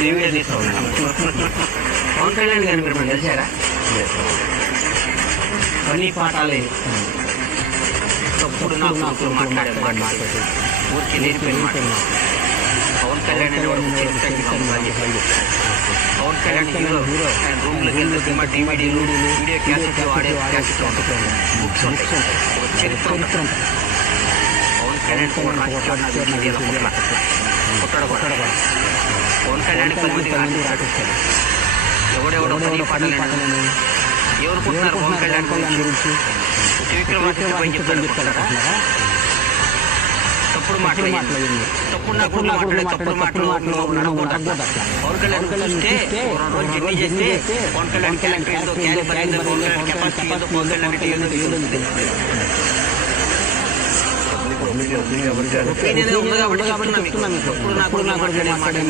Video తీసుకున్నాం. పవన్ కళ్యాణ్ గారిని మీరు కలిసారా? పని పాఠాలే తప్పుడు నా కొడుకులు మాట్లాడే మాట్లాడి ఊరికి లేని పెళ్లి మాట్లాడు. పవన్ కళ్యాణ్ అనే వాడు పవన్ కళ్యాణ్ హీరో ఆయన రూమ్లోకి వెళ్తే సినిమా డివిడీలు వీడియో క్యాసెట్లు ఆడే క్యాసెట్లు ఉంటాయి, బుక్స్ ఉంటాయి, చరిత్ర ఉంటుంది. పవన్ కళ్యాణ్ కొట్టడ పవన్ కళ్యాణ్ 10 మంది ఆటిస్తాడు. ఎవడెవడో పని పాటలు ఎవరు పుట్టినారు పవన్ కళ్యాణ్ గురించి పని చెప్తాడు. తప్పుడు మాట్లాడింది తప్పుడు మాట్లాడే తప్పుడు మాటలు నడకూడదు. పవన్ కళ్యాణ్ చూస్తే 2 రోజులు జర్నీ చేస్తే పవన్ కళ్యాణ్ క్యారెక్టర్ ఏదో క్యాలిబర్ ఏదో పవన్ కళ్యాణ్ కెపాసిటీ ఏదో పవన్ కళ్యాణ్ అంటే ఏదో ఒపీనియన్ ఉంది కాబట్టి చెప్తున్నా మీకు. తప్పుడు నాకు మాట్లాడే